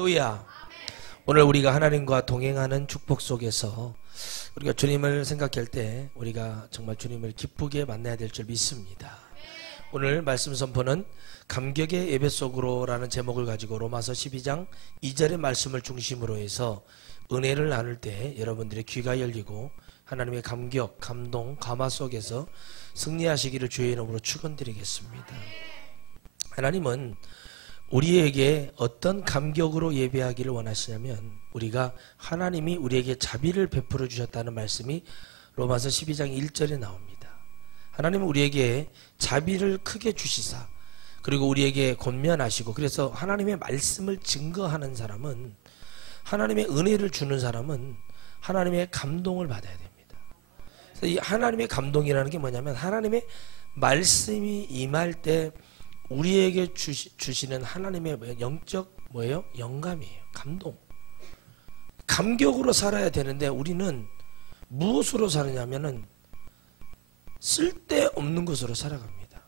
할렐루야. 오늘 우리가 하나님과 동행하는 축복 속에서 우리가 주님을 생각할 때 우리가 정말 주님을 기쁘게 만나야 될 줄 믿습니다. 오늘 말씀 선포는 감격의 예배 속으로라는 제목을 가지고 로마서 12장 2절의 말씀을 중심으로 해서 은혜를 나눌 때 여러분들의 귀가 열리고 하나님의 감격, 감동, 감화 속에서 승리하시기를 주의 이름으로 축원드리겠습니다. 하나님은 우리에게 어떤 감격으로 예배하기를 원하시냐면 우리가 하나님이 우리에게 자비를 베풀어 주셨다는 말씀이 로마서 12장 1절에 나옵니다. 하나님은 우리에게 자비를 크게 주시사 그리고 우리에게 권면하시고, 그래서 하나님의 말씀을 증거하는 사람은, 하나님의 은혜를 주는 사람은 하나님의 감동을 받아야 됩니다. 그래서 이 하나님의 감동이라는 게 뭐냐면 하나님의 말씀이 임할 때 우리에게 주시는 하나님의 영적 영감이에요. 감동. 감격으로 살아야 되는데 우리는 무엇으로 살느냐면은 쓸데없는 것으로 살아갑니다.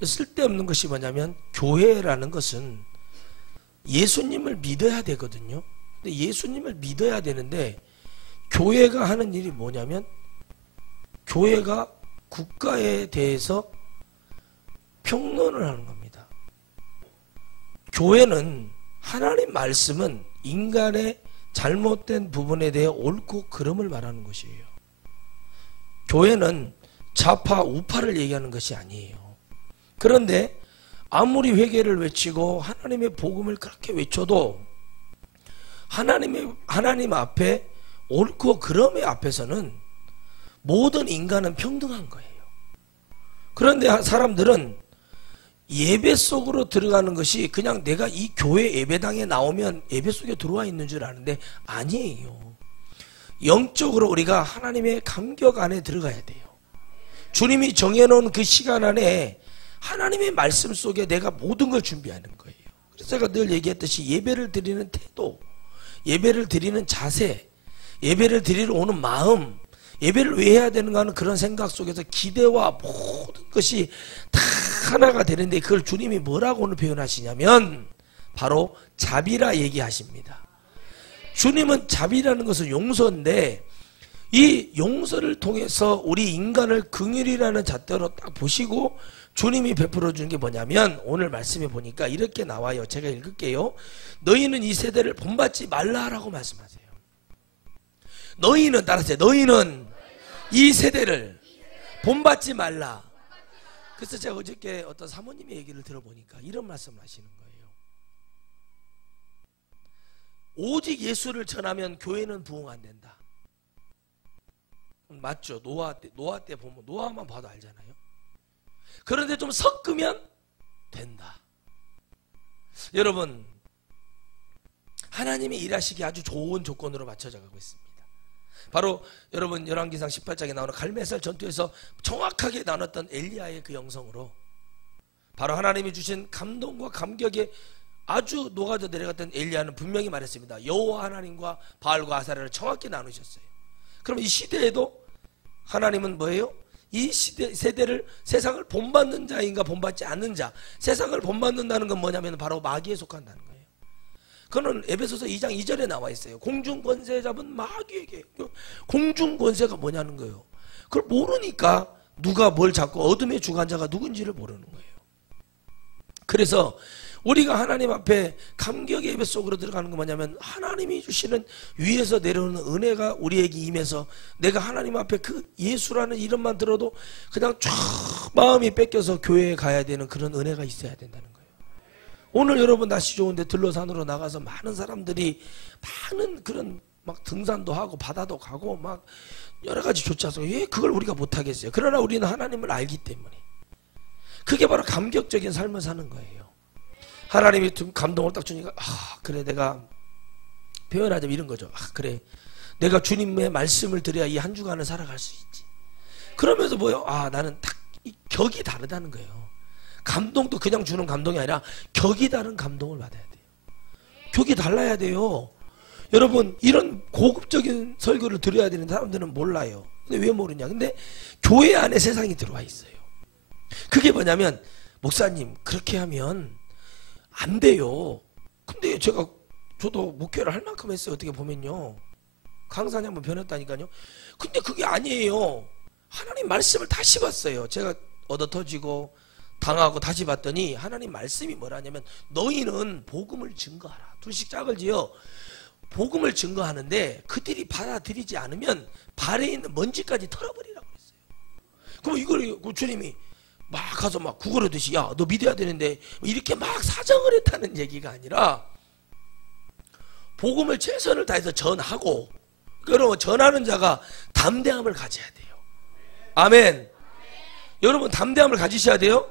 쓸데없는 것이 뭐냐면 교회라는 것은 예수님을 믿어야 되거든요. 근데 예수님을 믿어야 되는데 교회가 하는 일이 뭐냐면 교회가 국가에 대해서 평론을 하는 겁니다. 교회는 하나님 말씀은 인간의 잘못된 부분에 대해 옳고 그름을 말하는 것이에요. 교회는 좌파 우파를 얘기하는 것이 아니에요. 그런데 아무리 회개를 외치고 하나님의 복음을 그렇게 외쳐도 하나님 앞에 옳고 그름의 앞에서는 모든 인간은 평등한 거예요. 그런데 사람들은 예배 속으로 들어가는 것이 그냥 내가 이 교회 예배당에 나오면 예배 속에 들어와 있는 줄 아는데 아니에요. 영적으로 우리가 하나님의 감격 안에 들어가야 돼요. 주님이 정해놓은 그 시간 안에 하나님의 말씀 속에 내가 모든 걸 준비하는 거예요. 그래서 제가 늘 얘기했듯이 예배를 드리는 태도, 예배를 드리는 자세, 예배를 드리러 오는 마음, 예배를 왜 해야 되는가 하는 그런 생각 속에서 기대와 모든 것이 다 하나가 되는데 그걸 주님이 뭐라고 오늘 표현하시냐면 바로 자비라 얘기하십니다. 주님은 자비라는 것은 용서인데 이 용서를 통해서 우리 인간을 긍휼이라는 잣대로 딱 보시고 주님이 베풀어 주는 게 뭐냐면 오늘 말씀에 보니까 이렇게 나와요. 제가 읽을게요. 너희는 이 세대를 본받지 말라라고 말씀하세요. 너희는, 따라하세요. 너희는 이 세대를 본받지 말라. 그래서 제가 어저께 어떤 사모님의 얘기를 들어보니까 이런 말씀을 하시는 거예요. 오직 예수를 전하면 교회는 부흥 안 된다. 맞죠? 노아 때 보면 노아만 봐도 알잖아요. 그런데 좀 섞으면 된다. 여러분, 하나님이 일하시기 아주 좋은 조건으로 맞춰져 가고 있습니다. 바로 여러분 열왕기상 18장에 나오는 갈멜살 전투에서 정확하게 나눴던 엘리야의 그 영성으로 바로 하나님이 주신 감동과 감격에 아주 녹아져 내려갔던 엘리야는 분명히 말했습니다. 여호와 하나님과 바알과 아사랴를 정확히 나누셨어요. 그럼 이 시대에도 하나님은 뭐예요? 이 세대를 세상을 본받는 자인가 본받지 않는 자, 세상을 본받는다는 건 뭐냐면 바로 마귀에 속한다는 거예요. 그거는 에베소서 2장 2절에 나와 있어요. 공중 권세 잡은 마귀에게. 공중 권세가 뭐냐는 거예요. 그걸 모르니까 누가 뭘 잡고 어둠의 주관자가 누군지를 모르는 거예요. 그래서 우리가 하나님 앞에 감격의 예배 속으로 들어가는 건 뭐냐면 하나님이 주시는 위에서 내려오는 은혜가 우리에게 임해서 내가 하나님 앞에 그 예수라는 이름만 들어도 그냥 쫙 마음이 뺏겨서 교회에 가야 되는 그런 은혜가 있어야 된다는 거예요. 오늘 여러분 날씨 좋은데 들러산으로 나가서 많은 사람들이 많은 그런 막 등산도 하고 바다도 가고 막 여러 가지 좋지 않습니까? 왜 그걸 우리가 못하겠어요? 그러나 우리는 하나님을 알기 때문에 그게 바로 감격적인 삶을 사는 거예요. 하나님이 좀 감동을 딱 주니까 그래 내가 표현하자면 이런 거죠. 그래 내가 주님의 말씀을 드려야 이 한 주간을 살아갈 수 있지. 그러면서 뭐요? 나는 딱 격이 다르다는 거예요. 감동도 그냥 주는 감동이 아니라 격이 다른 감동을 받아야 돼요. 격이 달라야 돼요. 여러분 이런 고급적인 설교를 들어야 되는 사람들은 몰라요. 근데 왜 모르냐? 근데 교회 안에 세상이 들어와 있어요. 그게 뭐냐면 목사님 그렇게 하면 안 돼요. 근데 제가 저도 목회를 할 만큼 했어요. 어떻게 보면요. 강사님 한번 변했다니까요. 근데 그게 아니에요. 하나님 말씀을 다시 봤어요. 제가 얻어 터지고 당하고 다시 봤더니 하나님 말씀이 뭐라냐면 너희는 복음을 증거하라. 둘씩 짝을 지어 복음을 증거하는데 그들이 받아들이지 않으면 발에 있는 먼지까지 털어버리라고 했어요. 그럼 이걸 주님이 막 가서 막 구걸하듯이 야 너 믿어야 되는데 이렇게 막 사정을 했다는 얘기가 아니라 복음을 최선을 다해서 전하고, 여러분 전하는 자가 담대함을 가져야 돼요. 아멘. 여러분 담대함을 가지셔야 돼요.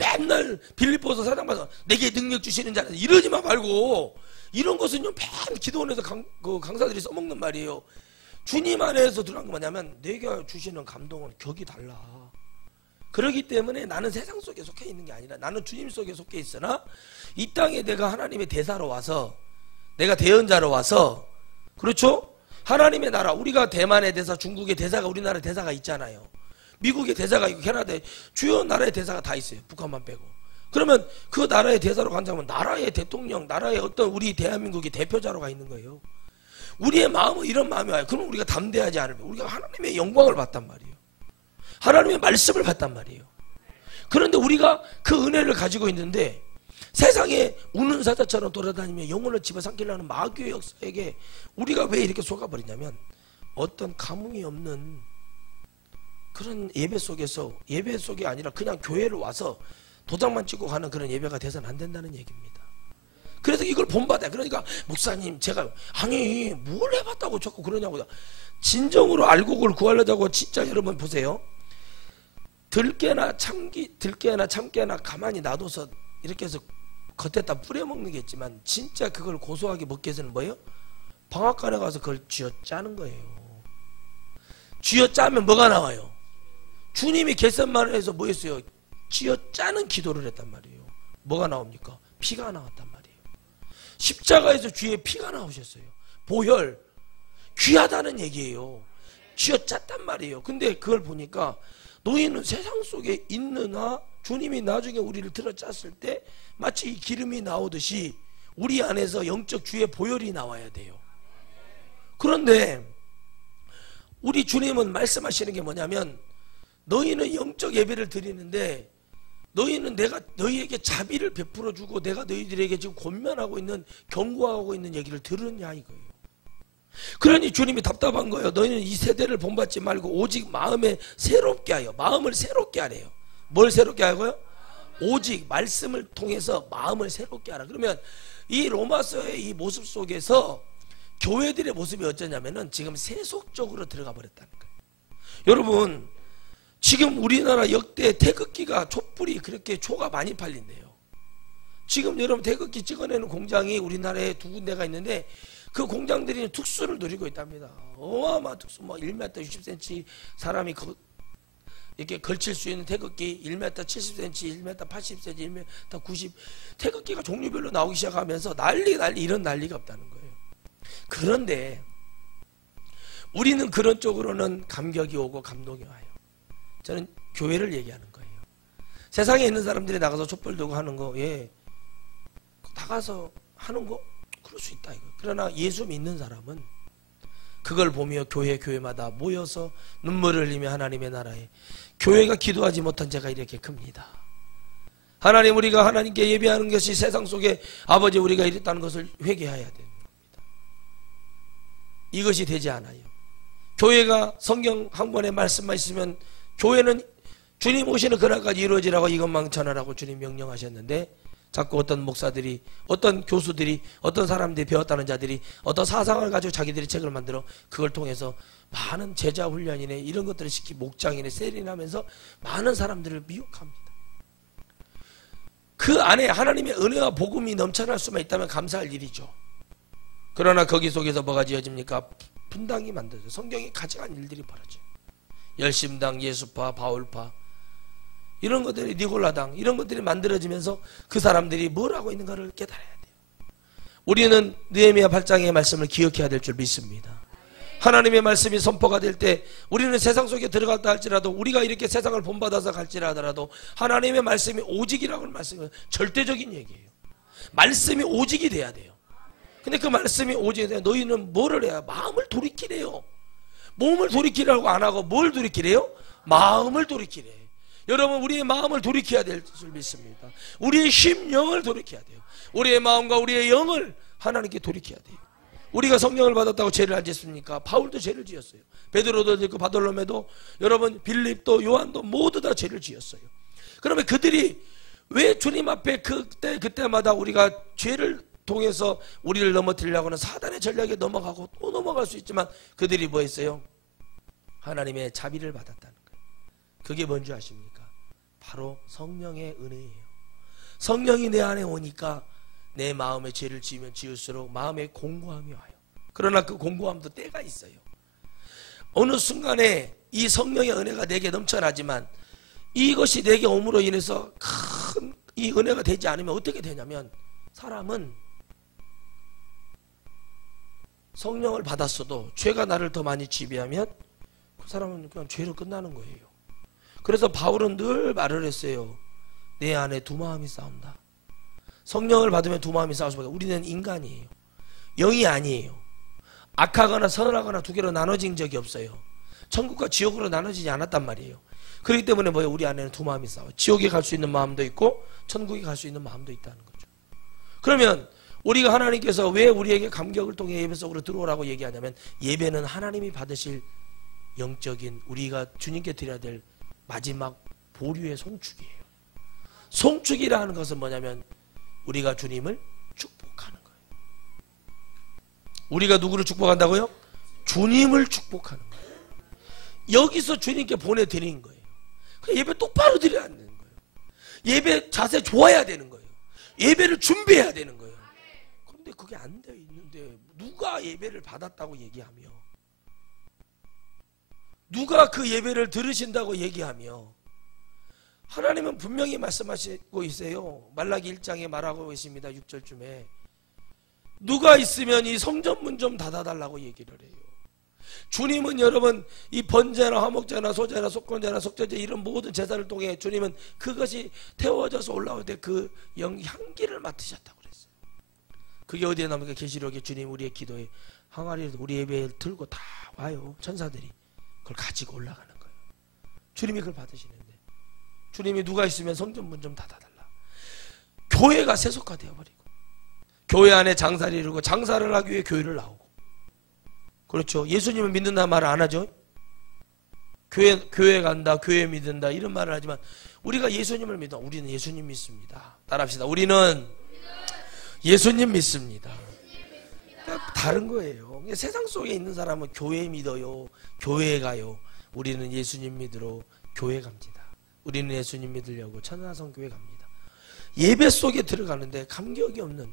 맨날 빌립보서 4장 봐서 내게 능력 주시는 자는 이러지만 말고, 이런 것은요 맨 기도원에서 강사들이 써먹는 말이에요. 주님 안에서 들어간 거 뭐냐면 내가 주시는 감동은 격이 달라. 그렇기 때문에 나는 세상 속에 속해 있는 게 아니라 나는 주님 속에 속해 있으나 이 땅에 내가 하나님의 대사로 와서, 내가 대언자로 와서, 그렇죠? 하나님의 나라, 우리가 대만의 대사, 중국의 대사가, 우리나라 대사가 있잖아요. 미국의 대사가 있고 캐나다의 주요 나라의 대사가 다 있어요. 북한만 빼고. 그러면 그 나라의 대사로 간다면 나라의 대통령, 나라의 어떤 우리 대한민국의 대표자로 가 있는 거예요. 우리의 마음은 이런 마음이 와요. 그럼 우리가 담대하지 않으면 우리가 하나님의 영광을 받단 말이에요. 하나님의 말씀을 받단 말이에요. 그런데 우리가 그 은혜를 가지고 있는데 세상에 우는 사자처럼 돌아다니며 영혼을 집어삼키려는 마귀의 역사에게 우리가 왜 이렇게 속아버리냐면 어떤 감흥이 없는 그런 예배 속에서, 예배 속이 아니라 그냥 교회를 와서 도장만 찍고 가는 그런 예배가 돼서는 안 된다는 얘기입니다. 그래서 이걸 본받아요. 그러니까 목사님 제가 아니 뭘 해봤다고 자꾸 그러냐고. 진정으로 알고 그걸 구하려고. 진짜 여러분 보세요. 들깨나 참깨나 가만히 놔둬서 이렇게 해서 겉에다 뿌려먹는 게 있지만 진짜 그걸 고소하게 먹기 위해서는 뭐예요? 방앗간에 가서 그걸 쥐어 짜는 거예요. 쥐어 짜면 뭐가 나와요? 주님이 겟세마네에서 뭐 했어요? 쥐어 짜는 기도를 했단 말이에요. 뭐가 나옵니까? 피가 나왔단 말이에요. 십자가에서 주의 피가 나오셨어요. 보혈, 귀하다는 얘기예요. 쥐어 짰단 말이에요. 근데 그걸 보니까 너희는 세상 속에 있느나 주님이 나중에 우리를 들어 짰을 때 마치 이 기름이 나오듯이 우리 안에서 영적 주의 보혈이 나와야 돼요. 그런데 우리 주님은 말씀하시는 게 뭐냐면 너희는 영적 예배를 드리는데 너희는 내가 너희에게 자비를 베풀어 주고 내가 너희들에게 지금 권면하고 있는, 경고하고 있는 얘기를 들으냐 이거예요. 그러니 주님이 답답한 거예요. 너희는 이 세대를 본받지 말고 오직 마음에 새롭게 하여, 마음을 새롭게 하래요. 뭘 새롭게 하고요? 오직 말씀을 통해서 마음을 새롭게 하라. 그러면 이 로마서의 이 모습 속에서 교회들의 모습이 어쩌냐면은 지금 세속적으로 들어가 버렸다는 거예요. 여러분 지금 우리나라 역대 태극기가 촛불이 그렇게 초가 많이 팔린대요. 지금 여러분 태극기 찍어내는 공장이 우리나라에 2군데가 있는데 그 공장들이 특수를 누리고 있답니다. 어마어마한 특수, 뭐 1m 60cm 사람이 이렇게 걸칠 수 있는 태극기 1m 70cm, 1m 80cm, 1m 90 태극기가 종류별로 나오기 시작하면서 난리 이런 난리가 없다는 거예요. 그런데 우리는 그런 쪽으로는 감격이 오고 감동이 와요. 저는 교회를 얘기하는 거예요. 세상에 있는 사람들이 나가서 촛불 들고 하는 거, 예, 나가서 하는 거 그럴 수 있다 이거. 그러나 예수 믿는 사람은 그걸 보며 교회마다 모여서 눈물을 흘리며 하나님의 나라에, 교회가 기도하지 못한 죄가 이렇게 큽니다. 하나님, 우리가 하나님께 예배하는 것이 세상 속에 아버지 우리가 이랬다는 것을 회개해야 되는 겁니다. 이것이 되지 않아요. 교회가 성경 한 권의 말씀만 있으면, 교회는 주님 오시는 그날까지 이루어지라고 이것만 전하라고 주님 명령하셨는데 자꾸 어떤 목사들이, 어떤 교수들이, 어떤 사람들이, 배웠다는 자들이 어떤 사상을 가지고 자기들이 책을 만들어 그걸 통해서 많은 제자 훈련이네 이런 것들을 시키, 목장이네 세린하면서 많은 사람들을 미혹합니다. 그 안에 하나님의 은혜와 복음이 넘쳐날 수만 있다면 감사할 일이죠. 그러나 거기 속에서 뭐가 지어집니까? 분당이 만들어져요. 성경이 가져간 일들이 벌어져요. 열심당, 예수파, 바울파 이런 것들이, 니골라당 이런 것들이 만들어지면서 그 사람들이 뭘 하고 있는가를 깨달아야 돼요. 우리는 느헤미야 8장의 말씀을 기억해야 될 줄 믿습니다. 하나님의 말씀이 선포가 될 때 우리는 세상 속에 들어갔다 할지라도, 우리가 이렇게 세상을 본받아서 갈지라 하더라도 하나님의 말씀이 오직이라고 하는 말씀은 절대적인 얘기예요. 말씀이 오직이 돼야 돼요. 근데 그 말씀이 오직 너희는 뭐를 해야? 마음을 돌이키래요. 몸을 돌이키라고 안 하고 뭘 돌이키래요? 마음을 돌이키래. 여러분, 우리의 마음을 돌이켜야 될 줄 믿습니다. 우리의 심령을 돌이켜야 돼요. 우리의 마음과 우리의 영을 하나님께 돌이켜야 돼요. 우리가 성령을 받았다고 죄를 안 짓습니까? 바울도 죄를 지었어요. 베드로도 짓고 바돌로메도, 여러분 빌립도 요한도 모두 다 죄를 지었어요. 그러면 그들이 왜 주님 앞에 그때마다 우리가 죄를 통해서 우리를 넘어뜨리려고 하는 사단의 전략에 넘어가고 또 넘어갈 수 있지만, 그들이 뭐 했어요? 하나님의 자비를 받았다는 거예요. 그게 뭔지 아십니까? 바로 성령의 은혜예요. 성령이 내 안에 오니까 내 마음에 죄를 지으면 지을수록 마음에 공고함이 와요. 그러나 그 공고함도 때가 있어요. 어느 순간에 이 성령의 은혜가 내게 넘쳐나지만, 이것이 내게 옴으로 인해서 큰 이 은혜가 되지 않으면 어떻게 되냐면, 사람은 성령을 받았어도 죄가 나를 더 많이 지배하면 그 사람은 그냥 죄로 끝나는 거예요. 그래서 바울은 늘 말을 했어요. 내 안에 두 마음이 싸운다. 성령을 받으면 두 마음이 싸울 수밖에. 우리는 인간이에요. 영이 아니에요. 악하거나 선하거나 두 개로 나눠진 적이 없어요. 천국과 지옥으로 나눠지지 않았단 말이에요. 그렇기 때문에 뭐예요? 우리 안에는 두 마음이 싸워요. 지옥에 갈 수 있는 마음도 있고 천국에 갈 수 있는 마음도 있다는 거죠. 그러면 우리가 하나님께서 왜 우리에게 감격을 통해 예배 속으로 들어오라고 얘기하냐면, 예배는 하나님이 받으실 영적인, 우리가 주님께 드려야 될 마지막 보류의 송축이에요. 송축이라는 것은 뭐냐면 우리가 주님을 축복하는 거예요. 우리가 누구를 축복한다고요? 주님을 축복하는 거예요. 여기서 주님께 보내드리는 거예요. 예배 똑바로 드려야 되는 거예요. 예배 자세 좋아야 되는 거예요. 예배를 준비해야 되는 거예요. 그런데 그게 안 되어 있는데 누가 예배를 받았다고 얘기하며, 누가 그 예배를 들으신다고 얘기하며, 하나님은 분명히 말씀하시고 있어요. 말라기 1장에 말하고 계십니다. 6절쯤에 누가 있으면 이 성전문 좀 닫아달라고 얘기를 해요. 주님은 여러분 이 번제나 화목제나 소제나 속건제나 속죄제 이런 모든 제사를 통해 주님은 그것이 태워져서 올라올 때 그 향기를 맡으셨다고 그랬어요. 그게 어디에 나옵니까? 계시록에 주님 우리의 기도에 항아리를 우리 예배에 들고 다 와요. 천사들이 그걸 가지고 올라가는 거예요. 주님이 그걸 받으시는데, 주님이 누가 있으면 성전문 좀 닫아달라. 교회가 세속화되어 버리고, 교회 안에 장사를 이루고, 장사를 하기 위해 교회를 나오고, 그렇죠. 예수님을 믿는다는 말을 안 하죠. 교회 간다, 교회 믿는다 이런 말을 하지만, 우리가 예수님을 믿어. 우리는 예수님 믿습니다. 따라합시다. 우리는 예수님 믿습니다. 그러니까 다른 거예요. 세상 속에 있는 사람은 교회 믿어요, 교회에 가요. 우리는 예수님 믿으러 교회 갑니다. 우리는 예수님 믿으려고 천사성교회 갑니다. 예배 속에 들어가는데 감격이 없는,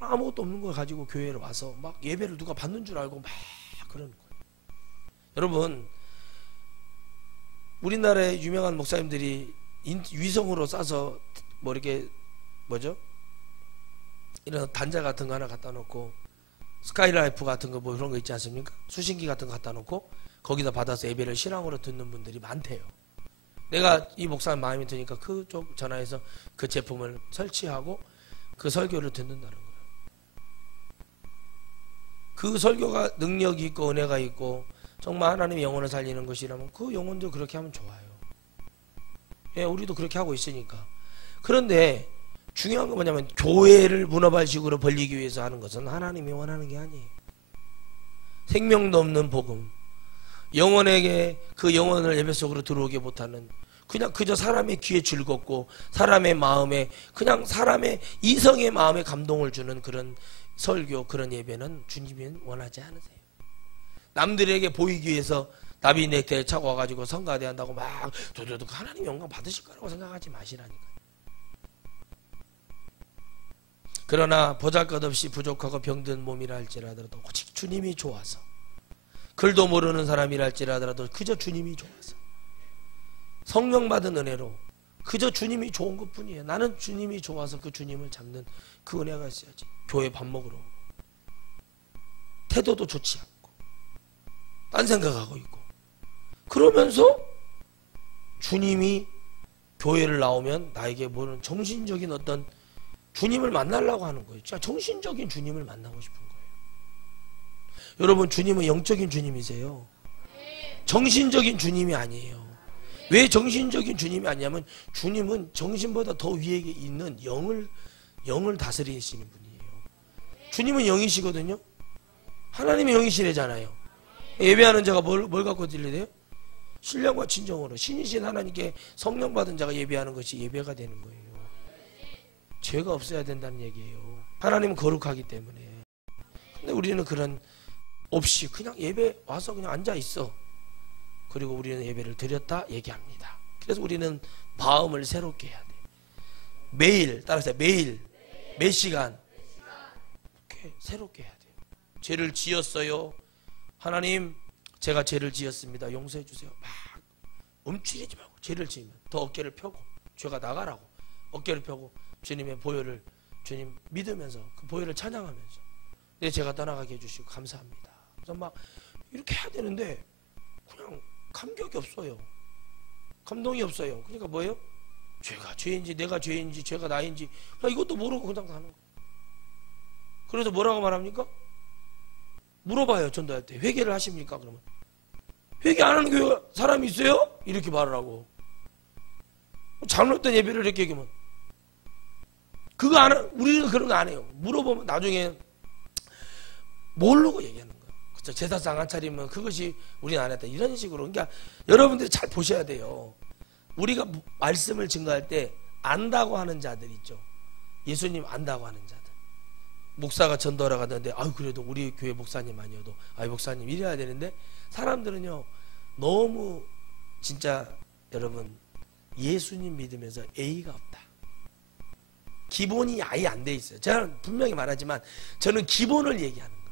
아무것도 없는 걸 가지고 교회를 와서 막 예배를 누가 받는 줄 알고 막 그러는 거예요. 여러분, 우리나라의 유명한 목사님들이 위성으로 쏴서 뭐 이렇게 뭐죠? 이런 단자 같은 거 하나 갖다 놓고, 스카이라이프 같은 거 뭐 그런 거 있지 않습니까? 수신기 같은 거 갖다 놓고 거기다 받아서 예배를 실황으로 듣는 분들이 많대요. 내가 이 목사님 마음이 드니까 그쪽 전화해서 그 제품을 설치하고 그 설교를 듣는다는 거예요. 그 설교가 능력이 있고 은혜가 있고 정말 하나님의 영혼을 살리는 것이라면 그 영혼도 그렇게 하면 좋아요. 예, 우리도 그렇게 하고 있으니까. 그런데 중요한 건 뭐냐면, 교회를 문어발식으로 벌리기 위해서 하는 것은 하나님이 원하는 게 아니에요. 생명도 없는 복음, 영혼에게 그 영혼을 예배 속으로 들어오게 못하는, 그냥 그저 사람의 귀에 즐겁고 사람의 마음에, 그냥 사람의 이성의 마음에 감동을 주는 그런 설교, 그런 예배는 주님은 원하지 않으세요. 남들에게 보이기 위해서 나비 넥타이를 차고 와가지고 성가대 한다고 막 도도도 하나님 영광 받으실 거라고 생각하지 마시라니까요. 그러나 보잘것없이 부족하고 병든 몸이라 할지라도 오직 주님이 좋아서, 글도 모르는 사람이라 할지라도 그저 주님이 좋아서, 성령 받은 은혜로 그저 주님이 좋은 것뿐이에요. 나는 주님이 좋아서 그 주님을 잡는 그 은혜가 있어야지. 교회 밥 먹으러 오고, 태도도 좋지 않고 딴 생각하고 있고, 그러면서 주님이 교회를 나오면 나에게 뭐는 정신적인 어떤 주님을 만나려고 하는 거예요. 진짜 정신적인 주님을 만나고 싶은 거예요. 여러분, 주님은 영적인 주님이세요. 정신적인 주님이 아니에요. 왜 정신적인 주님이 아니냐면 주님은 정신보다 더 위에 있는 영을 다스리시는 분이에요. 주님은 영이시거든요. 하나님이 영이시래잖아요. 예배하는 자가 뭘 갖고 드려야 돼요? 신령과 진정으로 신이신 하나님께 성령 받은 자가 예배하는 것이 예배가 되는 거예요. 죄가 없어야 된다는 얘기예요. 하나님은 거룩하기 때문에. 근데 우리는 그런 없이 그냥 예배 와서 그냥 앉아 있어. 그리고 우리는 예배를 드렸다 얘기합니다. 그래서 우리는 마음을 새롭게 해야 돼. 매일, 따라서 매일 몇 시간 이렇게 새롭게 해야 돼요. 죄를 지었어요. 하나님, 제가 죄를 지었습니다. 용서해 주세요. 막 움츠리지 말고 죄를 지으면 더 어깨를 펴고 죄가 나가라고 어깨를 펴고 주님의 보혈을 주님 믿으면서 그 보혈을 찬양하면서 내 죄가 떠나가게 해주시고 감사합니다. 그래서 막 이렇게 해야 되는데 그냥 감격이 없어요. 감동이 없어요. 그러니까 뭐예요? 죄가 죄인지 내가 죄인지 죄가 나인지 그냥 이것도 모르고 그냥 가는 거예요. 그래서 뭐라고 말합니까? 물어봐요. 전도할 때 회개를 하십니까? 그러면 회개 안 하는 교회 사람이 있어요? 이렇게 말을 하고 잘못된 예배를 이렇게 얘기하면 그거 안 우리는 그런 거 안 해요. 물어보면 나중에 모르고 얘기하는 거예요. 그렇죠? 제사상 안 차리면 그것이 우리는 안 했다 이런 식으로. 그러니까 여러분들이 잘 보셔야 돼요. 우리가 말씀을 증거할 때 안다고 하는 자들 있죠. 예수님 안다고 하는 자들. 목사가 전도하러 가는데 아유 그래도 우리 교회 목사님 아니어도 아유 목사님 이래야 되는데 사람들은요 너무 진짜 여러분 예수님 믿으면서 A가 없다. 기본이 아예 안 돼 있어요. 제가 분명히 말하지만 저는 기본을 얘기하는 거예요.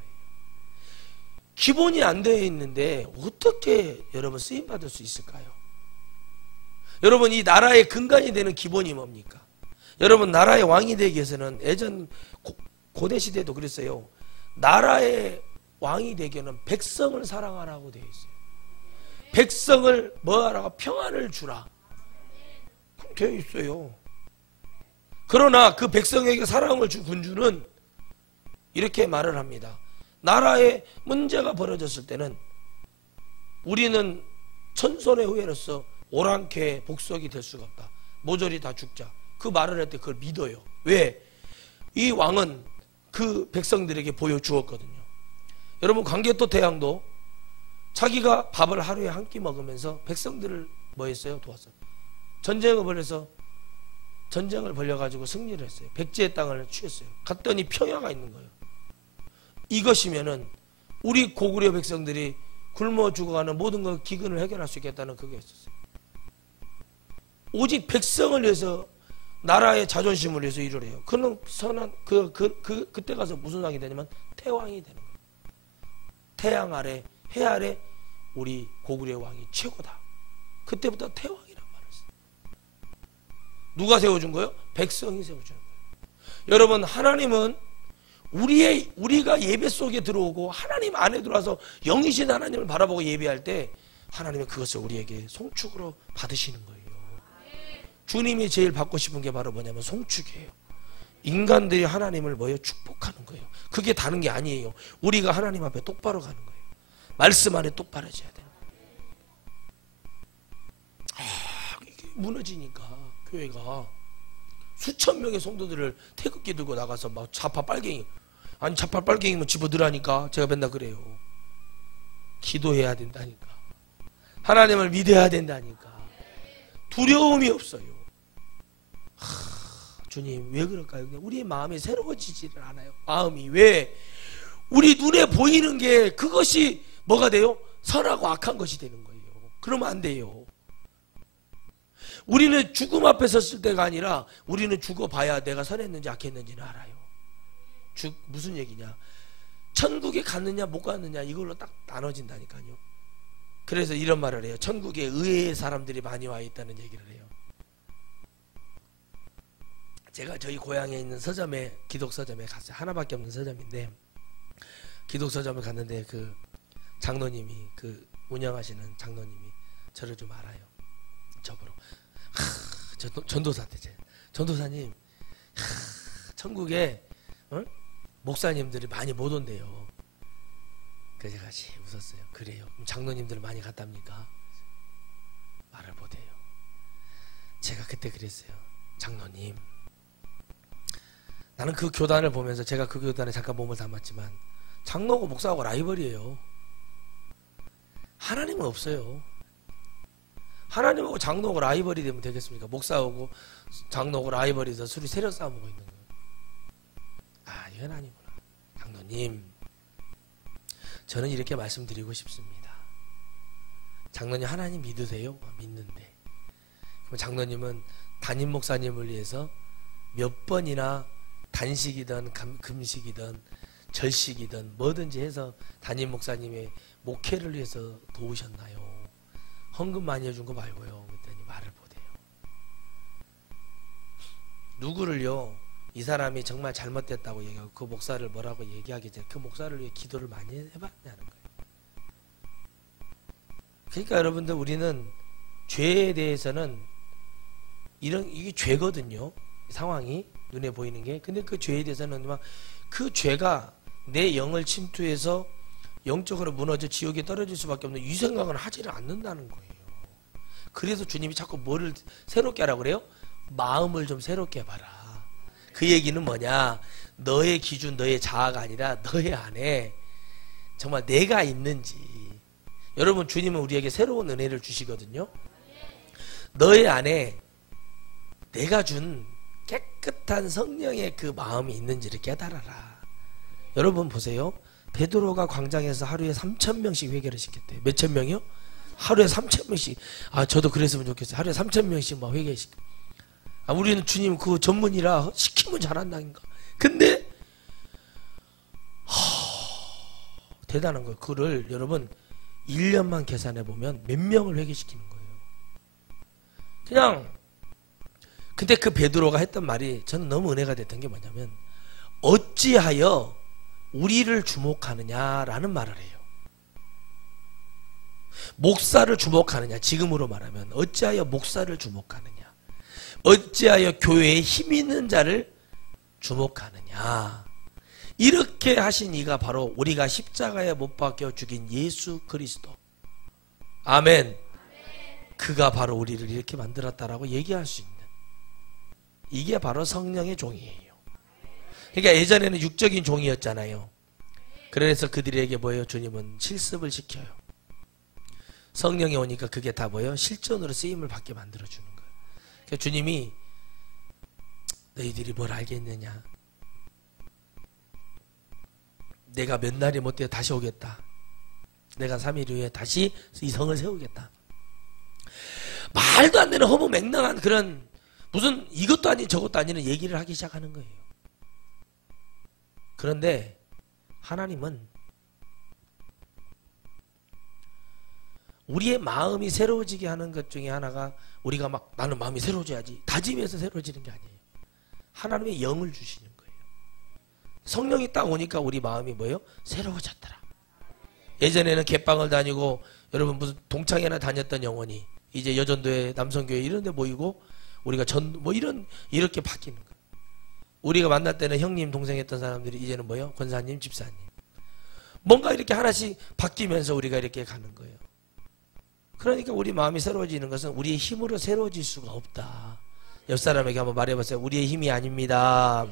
기본이 안 되어 있는데 어떻게 여러분 쓰임 받을 수 있을까요? 여러분 이 나라의 근간이 되는 기본이 뭡니까? 여러분 나라의 왕이 되기 위해서는 예전 고대 시대도 그랬어요. 나라의 왕이 되기에는 백성을 사랑하라고 되어 있어요. 백성을 뭐하라고? 평안을 주라. 그럼 되어 있어요. 그러나 그 백성에게 사랑을 준 군주는 이렇게 말을 합니다. 나라에 문제가 벌어졌을 때는 우리는 천손의 후예로서 오랑캐 복속이 될 수가 없다. 모조리 다 죽자. 그 말을 할 때 그걸 믿어요. 왜? 이 왕은 그 백성들에게 보여주었거든요. 여러분 광개토 대왕도 자기가 밥을 하루에 한 끼 먹으면서 백성들을 뭐 했어요? 도왔어요. 전쟁을 벌려가지고 승리를 했어요. 백제의 땅을 취했어요. 갔더니 평야가 있는 거예요. 이것이면은 우리 고구려 백성들이 굶어 죽어가는 모든 것 기근을 해결할 수 있겠다는 그게 있었어요. 오직 백성을 위해서 나라의 자존심을 위해서 일을 해요. 그는 선한 그때 가서 무슨 왕이 되냐면 태왕이 되는 거예요. 태양 아래 해 아래 우리 고구려 왕이 최고다. 그때부터 태왕이라고 말했어요. 누가 세워준 거예요? 백성이 세워준 거예요. 여러분 하나님은 우리가 예배 속에 들어오고 하나님 안에 들어와서 영이신 하나님을 바라보고 예배할 때 하나님은 그것을 우리에게 송축으로 받으시는 거예요. 주님이 제일 받고 싶은 게 바로 뭐냐면 송축이에요. 인간들이 하나님을 뭐예요? 축복하는 거예요. 그게 다른 게 아니에요. 우리가 하나님 앞에 똑바로 가는 거예요. 말씀 안에 똑바로져야 돼요. 이게 무너지니까 교회가 수천 명의 성도들을 태극기 들고 나가서 막 좌파 빨갱이 아니 좌파 빨갱이면 집어넣으라니까 제가 맨날 그래요. 기도해야 된다니까. 하나님을 믿어야 된다니까. 두려움이 없어요. 주님 왜 그럴까요? 우리의 마음이 새로워지지를 않아요. 마음이 왜? 우리 눈에 보이는 게 그것이 뭐가 돼요? 선하고 악한 것이 되는 거예요. 그러면 안 돼요. 우리는 죽음 앞에 섰을 때가 아니라 우리는 죽어봐야 내가 선했는지 악했는지는 알아요. 무슨 얘기냐? 천국에 갔느냐 못 갔느냐 이걸로 딱 나눠진다니까요. 그래서 이런 말을 해요. 천국에 의외의 사람들이 많이 와 있다는 얘기를 해요. 제가 저희 고향에 있는 서점에 기독 서점에 갔어요. 하나밖에 없는 서점인데 기독 서점을 갔는데 그 장로님이 그 운영하시는 장로님이 저를 좀 알아요. 저보러 전도사한테 전도사님 천국에 목사님들이 많이 못 온대요. 그래서 제가 웃었어요. 그래요. 그럼 장로님들 많이 갔답니까? 말을 못해요. 제가 그때 그랬어요. 장로님, 나는 그 교단을 보면서 제가 그 교단에 잠깐 몸을 담았지만 장로하고 목사하고 라이벌이에요. 하나님은 없어요. 하나님하고 장로하고 라이벌이 되면 되겠습니까? 목사하고 장로하고 라이벌이 돼서 둘이 세력 싸움하고 있는 거예요. 아, 이건 아니구나. 장로님, 저는 이렇게 말씀드리고 싶습니다. 장로님 하나님 믿으세요? 믿는데. 그럼 장로님은 담임 목사님을 위해서 몇 번이나 단식이든 금식이든 절식이든 뭐든지 해서 담임 목사님의 목회를 위해서 도우셨나요? 헌금 많이 해준 거 말고요. 그랬더니 말을 못해요. 누구를요, 이 사람이 정말 잘못됐다고 얘기하고 그 목사를 뭐라고 얘기하기 전에 그 목사를 위해 기도를 많이 해봤냐는 거예요. 그러니까 여러분들, 우리는 죄에 대해서는 이게 죄거든요. 상황이 눈에 보이는 게. 근데 그 죄에 대해서는 막 그 죄가 내 영을 침투해서 영적으로 무너져 지옥에 떨어질 수밖에 없는 이 생각은 하지를 않는다는 거예요. 그래서 주님이 자꾸 뭐를 새롭게 하라고 그래요? 마음을 좀 새롭게 해봐라. 그 얘기는 뭐냐, 너의 기준, 너의 자아가 아니라 너의 안에 정말 내가 있는지. 여러분, 주님은 우리에게 새로운 은혜를 주시거든요. 너의 안에 내가 준 깨끗한 성령의 그 마음이 있는지를 깨달아라. 여러분 보세요. 베드로가 광장에서 하루에 3,000명씩 회개를 시켰대요. 몇천 명이요? 하루에 3,000명씩. 아, 저도 그랬으면 좋겠어요. 하루에 3,000명씩 막 회개시켜. 아, 우리는 주님 그 전문이라 시키면 잘한다니까. 근데 대단한 거예요. 그를 여러분 1년만 계산해 보면 몇 명을 회개시키는 거예요. 그냥. 근데 그 베드로가 했던 말이 저는 너무 은혜가 됐던 게 뭐냐면, 어찌하여 우리를 주목하느냐라는 말을 해요. 목사를 주목하느냐, 지금으로 말하면 어찌하여 목사를 주목하느냐, 어찌하여 교회에 힘 있는 자를 주목하느냐. 이렇게 하신 이가 바로 우리가 십자가에 못 박혀 죽인 예수 그리스도. 아멘. 그가 바로 우리를 이렇게 만들었다라고 얘기할 수 있는, 이게 바로 성령의 종이에요. 그러니까 예전에는 육적인 종이었잖아요. 그래서 그들에게 뭐예요? 주님은 실습을 시켜요. 성령이 오니까 그게 다 뭐예요? 실전으로 쓰임을 받게 만들어주는 거예요. 그러니까 주님이 너희들이 뭘 알겠느냐, 내가 몇 날이 못되어 다시 오겠다, 내가 3일 후에 다시 이 성을 세우겠다. 말도 안 되는 허무맹랑한 그런 무슨 이것도 아닌 저것도 아닌 얘기를 하기 시작하는 거예요. 그런데 하나님은 우리의 마음이 새로워지게 하는 것 중에 하나가, 우리가 막 나는 마음이 새로워져야지 다짐해서 새로워지는 게 아니에요. 하나님의 영을 주시는 거예요. 성령이 딱 오니까 우리 마음이 뭐예요? 새로워졌더라. 예전에는 갯방을 다니고 여러분 무슨 동창회나 다녔던 영혼이 이제 여전도회, 남성교회 이런 데 모이고 우리가 이렇게 바뀌는 거예요. 우리가 만날 때는 형님, 동생 했던 사람들이 이제는 뭐예요? 권사님, 집사님. 뭔가 이렇게 하나씩 바뀌면서 우리가 이렇게 가는 거예요. 그러니까 우리 마음이 새로워지는 것은 우리의 힘으로 새로워질 수가 없다. 옆 사람에게 한번 말해보세요. 우리의 힘이 아닙니다.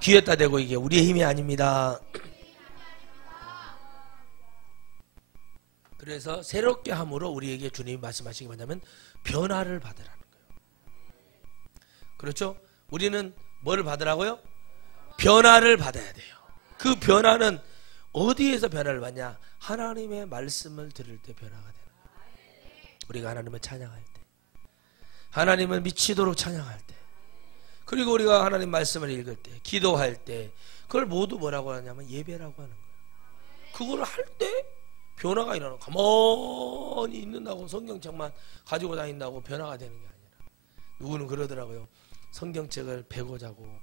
귀에다 대고 이게 우리의 힘이 아닙니다. 그래서 새롭게 함으로 우리에게 주님이 말씀하시기 뭐냐면 변화를 받으라는 거예요. 그렇죠? 우리는 뭐를 받으라고요? 변화를 받아야 돼요. 그 변화는 어디에서 변화를 받냐? 하나님의 말씀을 들을 때 변화가 되는 거예요. 우리가 하나님을 찬양할 때, 하나님을 미치도록 찬양할 때, 그리고 우리가 하나님 말씀을 읽을 때, 기도할 때, 그걸 모두 뭐라고 하냐면 예배라고 하는 거예요. 그걸 할 때 변화가 일어나는, 가만히 있는다고 성경책만 가지고 다닌다고 변화가 되는 게 아니라, 누구는 그러더라고요. 성경책을 베고 자고,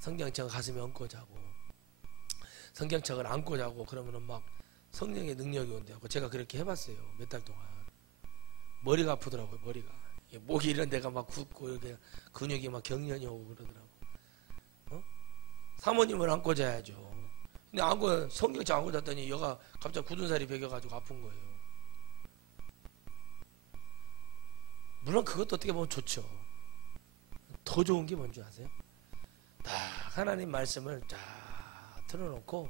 성경책을 가슴에 얹고 자고, 성경책을 안고 자고, 그러면은 막 성령의 능력이 온다고. 제가 그렇게 해봤어요. 몇 달 동안. 머리가 아프더라고요. 머리가 목이 이런 데가 막 굳고 이렇게 근육이 막 경련이 오고 그러더라고. 사모님을 안고 자야죠. 근데 안고 성경책 안고 잤더니 여가 갑자기 굳은 살이 배겨가지고 아픈 거예요. 물론 그것도 어떻게 보면 좋죠. 더 좋은 게 뭔지 아세요? 딱 하나님 말씀을 쫙 틀어놓고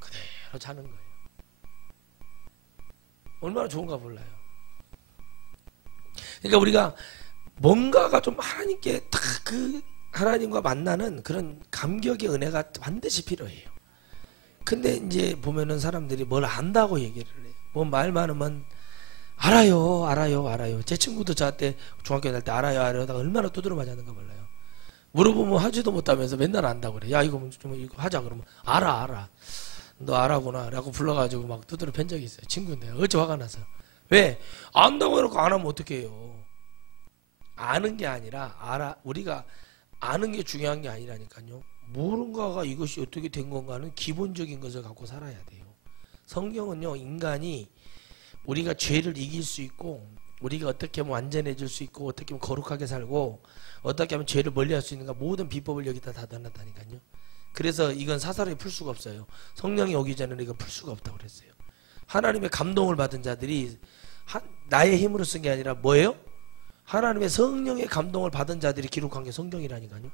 그대로 자는 거예요. 얼마나 좋은가 몰라요. 그러니까 우리가 뭔가가 좀 하나님께 딱 그 하나님과 만나는 그런 감격의 은혜가 반드시 필요해요. 근데 이제 보면은 사람들이 뭘 안다고 얘기를 해요. 뭐 말 많으면 알아요. 제 친구도 저한테 중학교 다닐 때 알아요 하다가 얼마나 두드려 맞았는가 몰라요. 물어보면 하지도 못하면서 맨날 안다고 그래. 야 이거 좀 이거 하자 그러면 알아. 너 알아구나 라고 불러가지고 막 두드려 팬 적이 있어요. 친구인데 어째 화가 나서. 왜? 안다고 해놓고 안 하면 어떻게 해요? 아는 게 아니라 우리가 아는 게 중요한 게 아니라니까요. 무언가가 이것이 어떻게 된 건가는 기본적인 것을 갖고 살아야 돼요. 성경은요, 인간이 우리가 죄를 이길 수 있고, 우리가 어떻게 하면 완전해질 수 있고, 어떻게 하면 거룩하게 살고, 어떻게 하면 죄를 멀리할 수 있는가, 모든 비법을 여기다 다 넣어놨다니까요. 그래서 이건 사사로이 풀 수가 없어요. 성령이 오기 전에는 이건 풀 수가 없다고 그랬어요. 하나님의 감동을 받은 자들이 나의 힘으로 쓴 게 아니라 뭐예요? 하나님의 성령의 감동을 받은 자들이 기록한 게 성경이라니까요.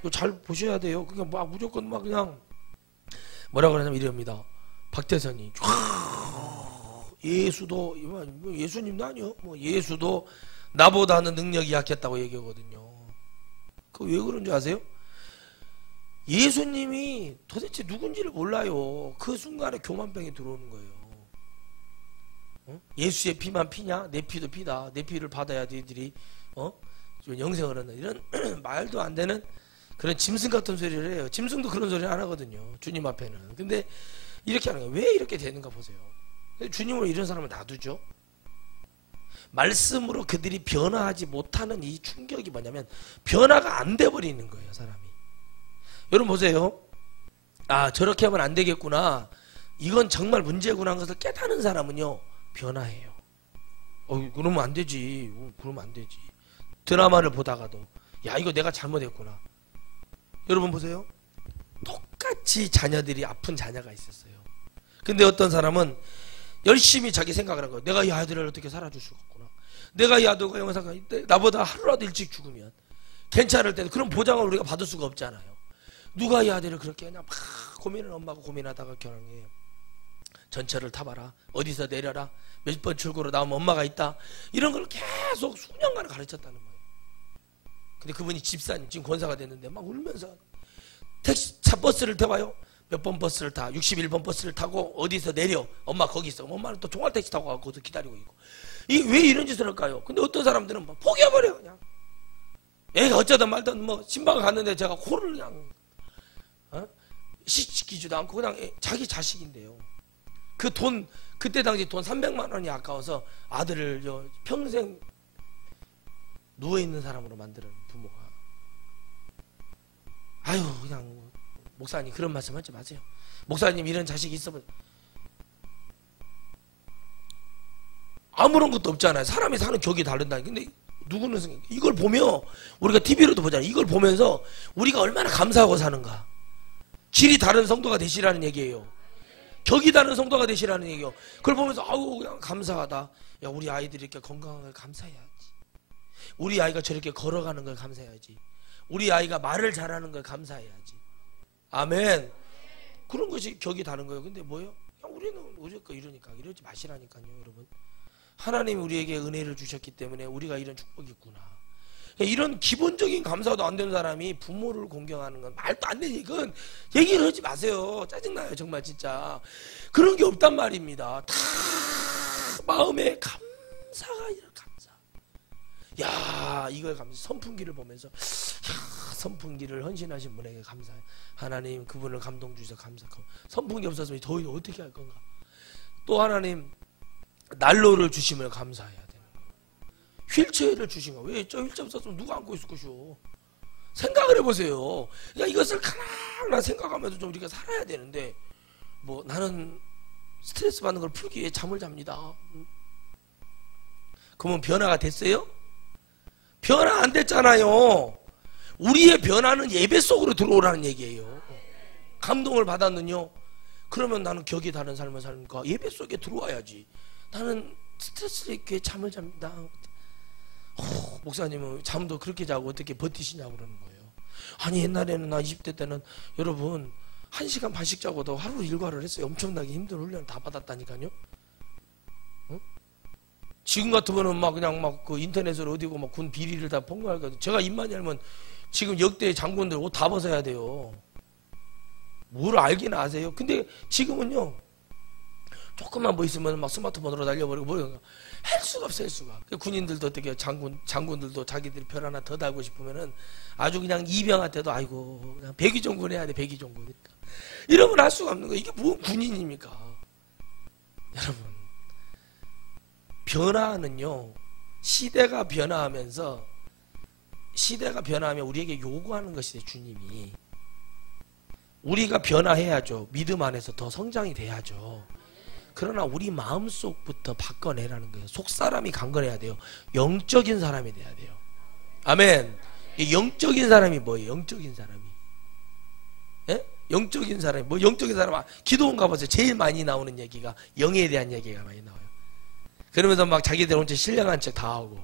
이거 잘 보셔야 돼요. 그냥 막 무조건 막 그냥 뭐라고 그러냐면 이럽니다. 박태선이 예수도 예수님도 아니요. 뭐 예수도 나보다는 능력이 약했다고 얘기하거든요. 그 왜 그런 줄 아세요? 예수님이 도대체 누군지를 몰라요. 그 순간에 교만병이 들어오는 거예요. 예수의 피만 피냐? 내 피도 피다. 내 피를 받아야 너희들이 영생을 얻는 이런 말도 안 되는 그런 짐승 같은 소리를 해요. 짐승도 그런 소리 안 하거든요. 주님 앞에는. 근데 이렇게 하는 거예요. 왜 이렇게 되는가 보세요. 주님으로 이런 사람을 놔두죠. 말씀으로 그들이 변화하지 못하는 이 충격이 뭐냐면 변화가 안 돼버리는 거예요. 사람이. 여러분 보세요. 아 저렇게 하면 안 되겠구나. 이건 정말 문제구나 하는 것을 깨닫는 사람은요. 변화해요. 그러면 안 되지. 그러면 안 되지. 드라마를 보다가도 야 이거 내가 잘못했구나. 여러분 보세요. 똑같이 자녀들이 아픈 자녀가 있었어요. 근데 어떤 사람은 열심히 자기 생각을 한 거예요. 내가 이 아이들을 어떻게 살아줄 수가 없구나. 내가 이 아들과 영상가 나보다 하루라도 일찍 죽으면 괜찮을 때는 그런 보장을 우리가 받을 수가 없잖아요. 누가 이 아들을 그렇게 하냐 막 고민을 엄마가 고민하다가 결혼해요. 전철을 타봐라. 어디서 내려라. 몇 번 출구로 나오면 엄마가 있다. 이런 걸 계속 수년간 가르쳤다는 거예요. 근데 그분이 집사님 지금 권사가 됐는데 막 울면서 차 버스를 타봐요. 몇 번 버스를 타. 61번 버스를 타고 어디서 내려. 엄마 거기 있어. 엄마는 또 종합택시 타고 가고 거기서 기다리고 있고. 왜 이런 짓을 할까요? 근데 어떤 사람들은 막 포기해버려 그냥. 애가 어쩌든 말든 뭐 신방을 갔는데 제가 코를 그냥 시키지도 않고 그냥 자기 자식인데요. 그 돈 그때 당시 돈 300만 원이 아까워서 아들을 평생 누워있는 사람으로 만드는 부모가 아유 그냥 목사님 그런 말씀 하지 마세요. 목사님 이런 자식이 있으면 아무런 것도 없잖아요. 사람이 사는 격이 다른다니. 근데 누구는 이걸 보며 우리가 TV로도 보잖아요. 이걸 보면서 우리가 얼마나 감사하고 사는가. 질이 다른 성도가 되시라는 얘기예요. 격이 다른 성도가 되시라는 얘기예요. 그걸 보면서 아우 그냥 감사하다. 야 우리 아이들이 이렇게 건강한 걸 감사해야지. 우리 아이가 저렇게 걸어가는 걸 감사해야지. 우리 아이가 말을 잘하는 걸 감사해야지. 아멘. 그런 것이 격이 다른 거예요. 근데 뭐예요? 그냥 우리는 어저께 이러니까 이러지 마시라니까요. 여러분 하나님이 우리에게 은혜를 주셨기 때문에 우리가 이런 축복이 있구나. 이런 기본적인 감사도 안 되는 사람이 부모를 공경하는 건 말도 안 되니 그건 얘기를 하지 마세요. 짜증나요 정말 진짜. 그런 게 없단 말입니다. 다 마음에 감사가 아니라 감사. 야 이걸 감사. 선풍기를 보면서 야 선풍기를 헌신하신 분에게 감사해. 하나님 그분을 감동 주셔서 감사하고 선풍기 없었으면 더 어떻게 할 건가. 또 하나님 난로를 주시면 감사해야 돼. 휠체어를 주신 거야. 왜 저 휠체어 없었으면 누가 안고 있을 것이오. 생각을 해보세요. 그러니까 이것을 하나하나 생각하면서 좀 우리가 살아야 되는데 뭐 나는 스트레스 받는 걸 풀기 위해 잠을 잡니다. 그러면 변화가 됐어요? 변화 안 됐잖아요. 우리의 변화는 예배 속으로 들어오라는 얘기예요. 감동을 받았느뇨? 그러면 나는 격이 다른 삶을 살니까 예배 속에 들어와야지. 나는 스트레스 있게 잠을 잡니다. 목사님은 잠도 그렇게 자고 어떻게 버티시냐고 그러는 거예요. 아니 옛날에는 나 20대 때는 여러분 1시간 반씩 자고도 하루 일과를 했어요. 엄청나게 힘든 훈련을 다 받았다니까요. 어? 지금 같으면은 막 그냥 막 그 인터넷으로 어디고 막 군 비리를 다 폭로하거든요. 제가 입만 열면 지금 역대 장군들 옷 다 벗어야 돼요. 뭘 알긴 아세요. 근데 지금은요 조금만 뭐 있으면 막 스마트폰으로 날려버리고 뭐 할 수가 없어요. 할 수가. 군인들도 어떻게 장군들도 자기들이 별 하나 더 달고 싶으면은 아주 그냥 이병한테도 아이고 그냥 백의종군 해야 돼. 백의종군. 그러니까 이러면 할 수가 없는 거예요. 이게 뭔 군인입니까? 여러분 변화는요 시대가 변화하면서 시대가 변화하면 우리에게 요구하는 것이에요. 주님이 우리가 변화해야죠. 믿음 안에서 더 성장이 돼야죠. 그러나 우리 마음속부터 바꿔내라는 거예요. 속사람이 강건해야 돼요. 영적인 사람이 돼야 돼요. 아멘. 영적인 사람이 뭐예요? 영적인 사람이 예? 영적인 사람이 뭐 영적인 사람 기도원 가보세요. 제일 많이 나오는 얘기가 영에 대한 얘기가 많이 나와요. 그러면서 막 자기들 혼자 신령한 척 다 하고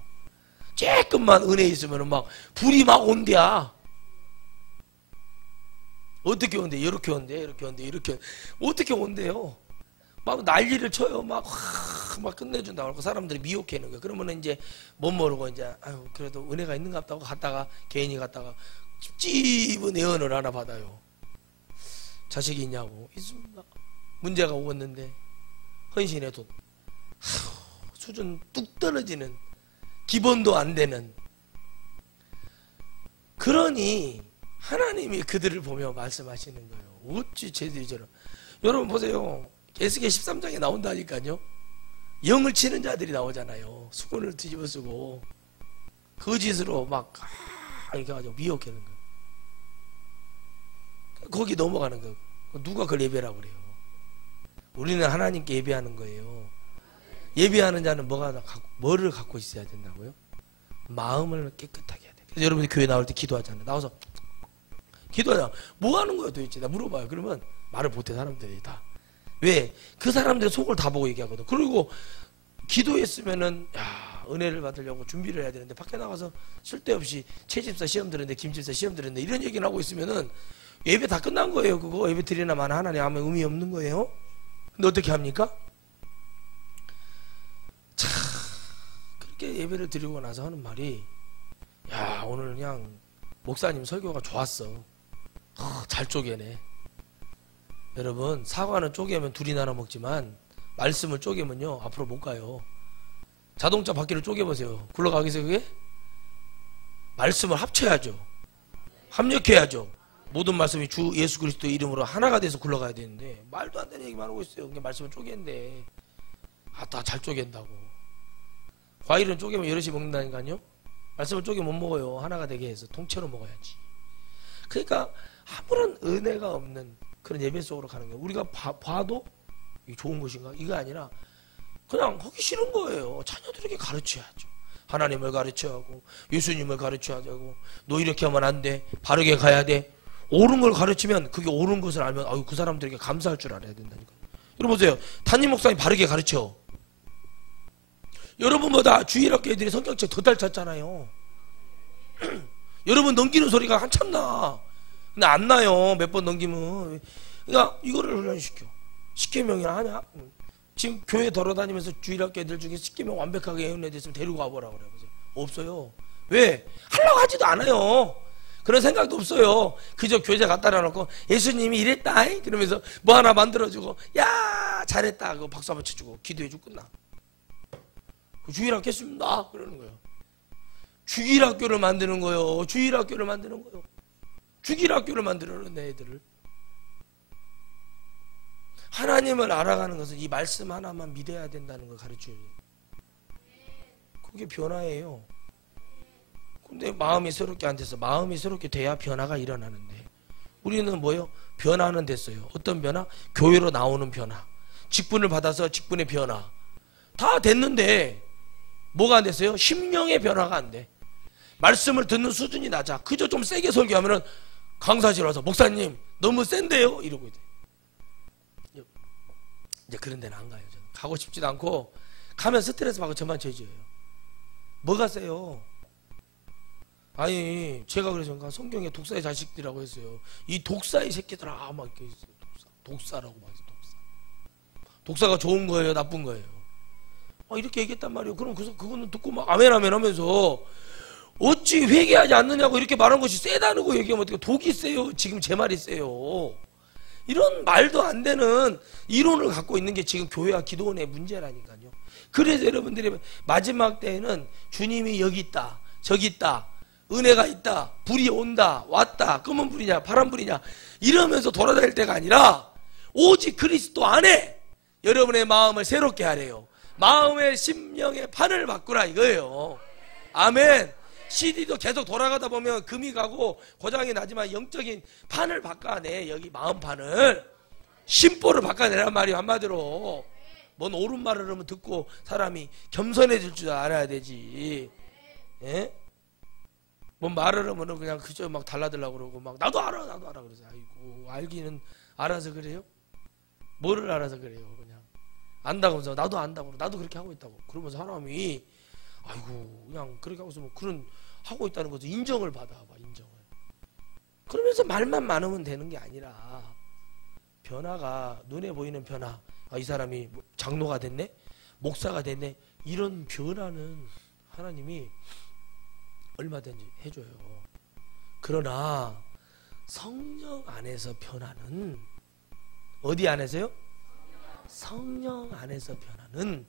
조금만 은혜 있으면 막 불이 막 온대야. 어떻게 온대? 이렇게 온대? 이렇게 온대? 이렇게 어떻게 온대요? 막 난리를 쳐요. 막 끝내준다고 하고 사람들이 미혹해는 거예요. 그러면 이제 못 모르고 이제 아유 그래도 은혜가 있는가 보다 하고 갔다가 개인이 갔다가 찝은 예언을 하나 받아요. 자식이 있냐고. 있습니다. 문제가 오겠는데 헌신의 돈 수준 뚝 떨어지는 기본도 안 되는. 그러니 하나님이 그들을 보며 말씀하시는 거예요. 어찌 쟤들이 저런. 여러분 보세요. 에스겔 13장에 나온다니까요. 영을 치는 자들이 나오잖아요. 수건을 뒤집어 쓰고 거짓으로 막 이렇게 가지고 미혹하는 거예요. 거기 넘어가는 거예요. 누가 그걸 예배라고 그래요? 우리는 하나님께 예배하는 거예요. 예배하는 자는 뭐를 갖고 있어야 된다고요? 마음을 깨끗하게 해야 돼요. 그래서 여러분이 교회 나올 때 기도하잖아요. 나와서 기도하자. 뭐 하는 거야 도대체? 나 물어봐요. 그러면 말을 못해 사람들이 다. 왜? 그 사람들의 속을 다 보고 얘기하거든. 그리고 기도했으면은 야 은혜를 받으려고 준비를 해야 되는데 밖에 나가서 쓸데없이 채집사 시험 들었는데 김집사 시험 들었는데 이런 얘기를 하고 있으면은 예배 다 끝난 거예요. 그거 예배 드리나마나 하나님 아무 의미 없는 거예요. 근데 어떻게 합니까? 참 그렇게 예배를 드리고 나서 하는 말이 야 오늘 그냥 목사님 설교가 좋았어. 잘 쪼개네. 여러분 사과는 쪼개면 둘이 나눠 먹지만 말씀을 쪼개면요 앞으로 못 가요. 자동차 바퀴를 쪼개보세요. 굴러가겠어요 그게? 말씀을 합쳐야죠. 합력해야죠. 모든 말씀이 주 예수 그리스도의 이름으로 하나가 돼서 굴러가야 되는데 말도 안 되는 얘기만 하고 있어요. 그냥 말씀을 쪼갠데 다 잘 쪼갠다고. 과일은 쪼개면 여럿이 먹는다니까요. 말씀을 쪼개 못 먹어요. 하나가 되게 해서 통째로 먹어야지. 그러니까 아무런 은혜가 없는 그런 예배 속으로 가는 거예요. 우리가 봐도 이게 좋은 것인가? 이거 아니라 그냥 하기 싫은 거예요. 자녀들에게 가르쳐야죠. 하나님을 가르쳐야 하고 예수님을 가르쳐야 하고 너 이렇게 하면 안 돼. 바르게 가야 돼. 옳은 걸 가르치면 그게 옳은 것을 알면 아유 그 사람들에게 감사할 줄 알아야 된다니까. 여러분 보세요. 담임 목사님 바르게 가르쳐. 여러분보다 주일학교 애들이 성경책 더 잘 찼잖아요. 여러분 넘기는 소리가 한참 나. 근데 안 나요. 몇 번 넘기면. 그러니까 이거를 훈련시켜. 10계명이나 하냐? 지금 교회 돌아다니면서 주일학교 애들 중에 10계명 완벽하게 외운 애들 있으면 데리고 와보라고 그래요. 없어요. 왜? 하려고 하지도 않아요. 그런 생각도 없어요. 그저 교재 갖다 놔놓고 예수님이 이랬다 그러면서 뭐 하나 만들어주고 야 잘했다 그거 박수 한번 쳐주고 기도해주고 끝나. 주일학교 했습니다 그러는 거예요. 주일학교를 만드는 거예요. 주일학교를 만드는 거예요. 주일학교를 만들어는 애들을. 하나님을 알아가는 것은 이 말씀 하나만 믿어야 된다는 걸 가르쳐요. 그게 변화예요. 근데 마음이 새롭게 안 돼서 마음이 새롭게 돼야 변화가 일어나는데 우리는 뭐예요? 변화는 됐어요. 어떤 변화? 교회로 나오는 변화. 직분을 받아서 직분의 변화. 다 됐는데 뭐가 안 됐어요? 심령의 변화가 안 돼. 말씀을 듣는 수준이 낮아. 그저 좀 세게 설교하면은 강사실 와서 목사님 너무 센데요? 이러고 있대. 이제 그런 데는 안 가요. 저는 가고 싶지도 않고, 가면 스트레스 받고 저만 죄지어요. 뭐가 세요? 아니 제가 그래서 성경에 독사의 자식들이라고 했어요. 이 독사의 새끼들아 막 이렇게 있어요. 독사라고 막 있어요. 독사가 좋은 거예요, 나쁜 거예요? 이렇게 얘기했단 말이에요. 그럼 그거는 듣고 막 아멘 아멘 하면서 어찌 회개하지 않느냐고 이렇게 말한 것이 세다는 거 얘기하면 어떻게, 독이 세요? 지금 제 말이 세요? 이런 말도 안 되는 이론을 갖고 있는 게 지금 교회와 기도원의 문제라니까요. 그래서 여러분들이 마지막 때에는 주님이 여기 있다, 저기 있다, 은혜가 있다, 불이 온다, 왔다, 검은 불이냐 파란 불이냐 이러면서 돌아다닐 때가 아니라 오직 그리스도 안에 여러분의 마음을 새롭게 하래요. 마음의 심령의 판을 바꾸라 이거예요. 아멘. CD도 계속 돌아가다 보면 금이 가고 고장이 나지만 영적인 판을 바꿔내. 여기 마음판을, 심보를 바꿔내란 말이에요. 한마디로 뭔 옳은 말을 하면 듣고 사람이 겸손해질 줄 알아야 되지. 예? 뭔 말을 하면 그냥 그저 막 달라들라고 그러고 막 나도 알아 그래서 아이고 알기는 알아서 그래요? 뭐를 알아서 그래요? 그냥 안다고 하면서 나도 안다고 나도 그렇게 하고 있다고 그러면서 사람이 아이고 그냥 그렇게 하고 있으면 그런 하고 있다는 것도 인정을 받아봐. 인정을. 그러면서 말만 많으면 되는 게 아니라 변화가, 눈에 보이는 변화, 이 사람이 장로가 됐네, 목사가 됐네, 이런 변화는 하나님이 얼마든지 해줘요. 그러나 성령 안에서 변화는, 어디 안에서요? 성령 안에서 변화는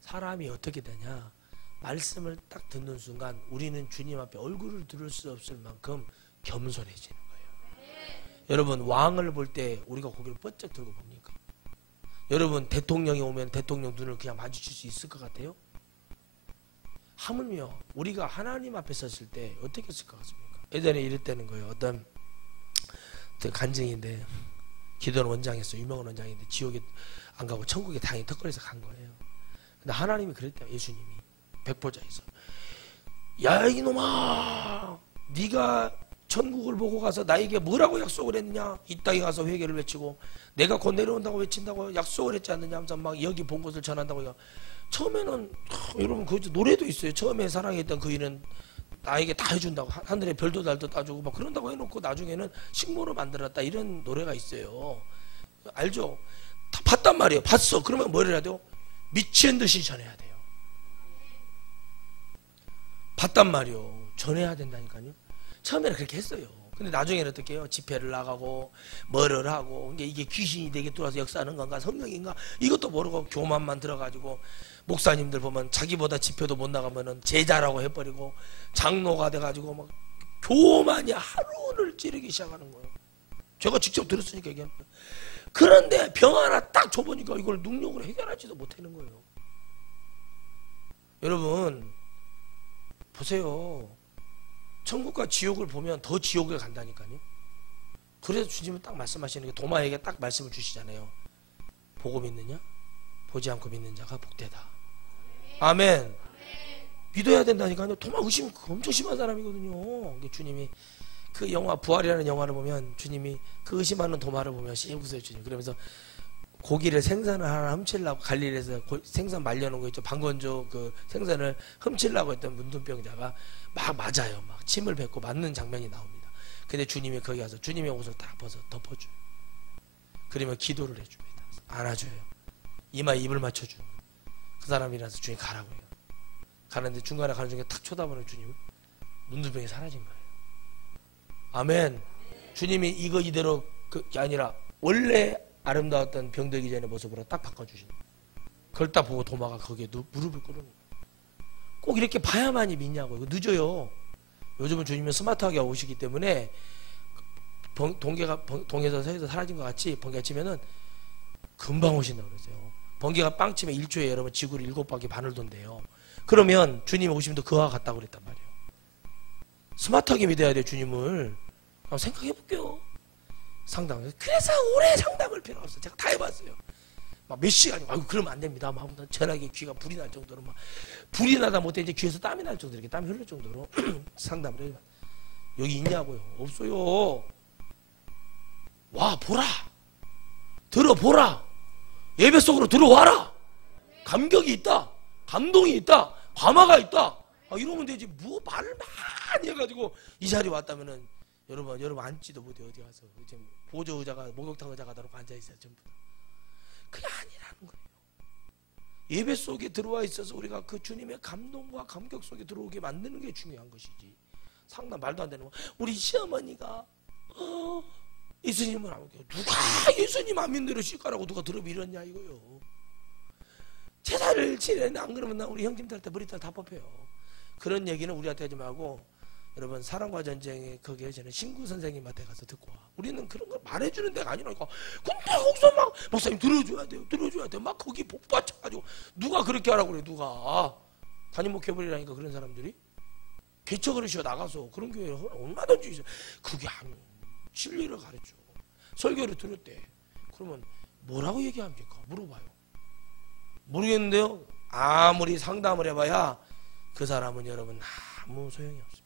사람이 어떻게 되냐, 말씀을 딱 듣는 순간 우리는 주님 앞에 얼굴을 들을 수 없을 만큼 겸손해지는 거예요. 여러분 왕을 볼 때 우리가 고개를 번쩍 들고 봅니까? 여러분 대통령이 오면 대통령 눈을 그냥 마주칠 수 있을 것 같아요? 하물며 우리가 하나님 앞에 섰을 때 어떻게 했을 것 같습니까? 예전에 이랬다는 거예요. 어떤 간증인데, 기도원 원장이었어요. 유명한 원장인데 지옥에 안 가고 천국에 다행히 턱걸이에서 간 거예요. 근데 하나님이 그랬대요. 예수님이 백보자에서, 야 이놈아, 네가 천국을 보고 가서 나에게 뭐라고 약속을 했느냐? 이 땅에 가서 회개를 외치고 내가 곧 내려온다고 외친다고 약속을 했지 않느냐 하면서 막 여기 본 것을 전한다고. 처음에는 여러분 그 노래도 있어요. 처음에 사랑했던 그 일은 나에게 다 해준다고, 하늘의 별도 달도 따주고 막 그런다고 해놓고 나중에는 식모로 만들었다, 이런 노래가 있어요. 알죠? 다 봤단 말이에요. 봤어. 그러면 뭘 해야 돼요? 미친 듯이 전해야 돼요. 봤단 말이에요. 전해야 된다니까요. 처음에는 그렇게 했어요. 근데 나중에는 어떻게 해요? 집회를 나가고 뭐를 하고, 이게 귀신이 되게 들어와서 역사하는 건가 성령인가 이것도 모르고 교만만 들어가지고, 목사님들 보면 자기보다 집회도 못 나가면은 제자라고 해버리고 장로가 돼가지고 막 교만이 하루를 찌르기 시작하는 거예요. 제가 직접 들었으니까 얘기하는 거예요. 그런데 병 하나 딱 줘보니까 이걸 능력으로 해결하지도 못하는 거예요. 여러분 보세요. 천국과 지옥을 보면 더 지옥에 간다니까요. 그래서 주님은 딱 말씀하시는 게, 도마에게 딱 말씀을 주시잖아요. 보고 믿느냐? 보지 않고 믿는 자가 복되다. 아멘. 믿어야 된다니까요. 도마 의심 엄청 심한 사람이거든요. 주님이 그 영화 부활이라는 영화를 보면 주님이 그 의심하는 도마를 보면 씩 웃어요. 주님 그러면서 고기를 생선을 하나 훔치려고 갈릴리에서 생선 말려놓은 거 있죠. 방건조 그 생선을 훔치려고 했던 문둥병자가 막 맞아요. 막 침을 뱉고 맞는 장면이 나옵니다. 근데 주님이 거기 가서 주님의 옷을 딱 벗어 덮어줘요. 그러면 기도를 해줍니다. 안아줘요. 이마에 입을 맞춰주는 거예요. 그 사람이 일어나서 주님 가라고 해요. 가는데 중간에 가는 중에 탁 쳐다보는 주님, 문둥병이 사라진 거예요. 아멘. 주님이 이거 이대로 그게 아니라 원래 아름다웠던 병들기 전의 모습으로 딱 바꿔주시는 거예요. 그걸 딱 보고 도마가 거기에 무릎을 꿇는 거예요. 꼭 이렇게 봐야만이 믿냐고. 이거 늦어요. 요즘은 주님은 스마트하게 오시기 때문에 동에서 서에서 사라진 것 같이 번개가 치면은 금방 오신다고 그러세요. 번개가 빵 치면 1초에 여러분 지구를 7바퀴 반을 돈대요. 그러면 주님이 오시면 그와 같다고 그랬단 말이에요. 스마트하게 믿어야 돼요. 주님을. 한번 생각해 볼게요. 상담. 그래서 오래 상담을 필요 없어요. 제가 다 해봤어요. 막 몇 시간이, 아이고 그러면 안 됩니다. 막 전화기 귀가 불이 날 정도로, 막 불이 나다 못해 이제 귀에서 땀이 날 정도로, 이렇게 땀이 흐를 정도로 상담을 해요. 여기 있냐고요? 없어요. 와 보라, 들어보라, 예배 속으로 들어와라. 감격이 있다, 감동이 있다, 감화가 있다. 이러면 되지. 뭐 말을 많이 해가지고 이 자리에 왔다면은 여러분 앉지도 못해. 어디 가서 지금 보조 의자가 목욕탕 의자 가다 놓고 앉아 있어요. 전부 다. 그게 아니라는 거예요. 예배 속에 들어와 있어서 우리가 그 주님의 감동과 감격 속에 들어오게 만드는 게 중요한 것이지. 상당 말도 안 되는 거. 우리 시어머니가 예수님을 안 믿고, 누가 예수님 안 믿는 대로 시가라고 누가 들어 밀었냐 이거요. 제사를 지내는, 안 그러면 나 우리 형님들한테 머리털 다 뽑혀요. 그런 얘기는 우리한테 하지 말고, 여러분 사랑과 전쟁에 거기에 저는 신구 선생님한테 가서 듣고 와. 우리는 그런 걸 말해주는 데가 아니라니까. 근데 거기서 막 목사님 들어줘야 돼요, 들어줘야 돼요. 막 거기 복 받쳐가지고 누가 그렇게 하라고 그래. 누가 담임 목회버리라니까. 그런 사람들이 개척을 쉬어 나가서 그런 교회 얼마든지 있어요. 그게 안 진리를 가르쳐, 설교를 들었대. 그러면 뭐라고 얘기합니까? 물어봐요. 모르겠는데요. 아무리 상담을 해봐야 그 사람은 여러분 아무 소용이 없습니다.